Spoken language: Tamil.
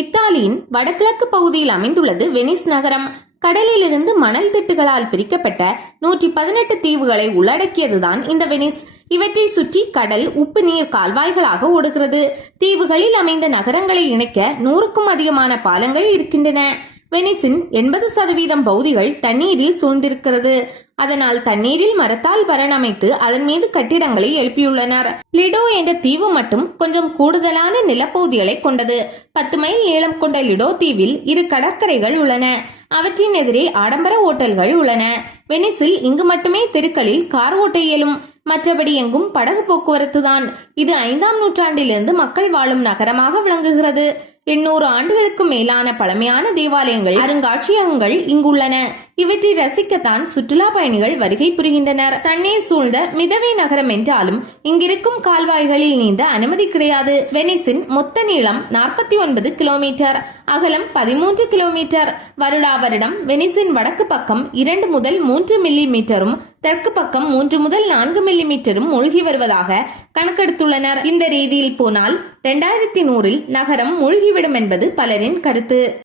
இத்தாலியின் வடகிழக்கு பகுதியில் அமைந்துள்ளது வெனிஸ் நகரம். கடலிலிருந்து மணல் திட்டுகளால் பிரிக்கப்பட்ட 118 தீவுகளை உள்ளடக்கியதுதான் இந்த வெனிஸ். இவற்றை சுற்றி கடல் உப்பு நீர் கால்வாய்களாக ஓடுகிறது. தீவுகளில் அமைந்த நகரங்களை இணைக்க 100க்கும் அதிகமான பாலங்கள் இருக்கின்றன. வெனிஸின் 80% பகுதிகள் தண்ணீரில் சூழ்ந்திருக்கிறது. அதனால் தண்ணீரில் மரத்தால் பரணமைத்து அதன் மீது கட்டிடங்களை எழுப்பியுள்ளனர். லிடோ என்ற தீவு மட்டும் கொஞ்சம் கூடுதலான நிலப்பகுதிகளை கொண்டது. 10 மைல் நீளம் கொண்ட லிடோ தீவில் 2 கடற்கரைகள் உள்ளன. அவற்றின் எதிரே ஆடம்பர ஓட்டல்கள் உள்ளன. வெனிஸில் இங்கு மட்டுமே தெருக்களில் கார் ஓட்ட இயலும். மற்றபடி எங்கும் படகு போக்குவரத்து தான். இது 5ஆம் நூற்றாண்டிலிருந்து மக்கள் வாழும் நகரமாக விளங்குகிறது. 800 ஆண்டுகளுக்கு மேலான பழமையான தேவாலயங்கள், அருங்காட்சியகங்கள் இங்குள்ளன. இவற்றை ரசிக்கத்தான் சுற்றுலா பயணிகள் வருகை புரிகின்றனர். தண்ணீர் சூழ்ந்த மிதவை நகரம் என்றாலும் இங்கிருக்கும் கால்வாய்களில் நீந்த அனுமதி கிடையாது. வெனிஸின் மொத்த நீளம் 49 கிலோமீட்டர், அகலம் 13 கிலோமீட்டர். வருடா வருடம் வெனிஸின் வடக்கு பக்கம் 2 முதல் 3 மில்லிமீட்டரும், தெற்கு பக்கம் 3 முதல் 4 மில்லிமீட்டரும் மூழ்கி வருவதாக கணக்கெடுத்துள்ளனர். இந்த ரீதியில் போனால் 2100 நகரம் மூழ்கிவிடும் என்பது பலரின் கருத்து.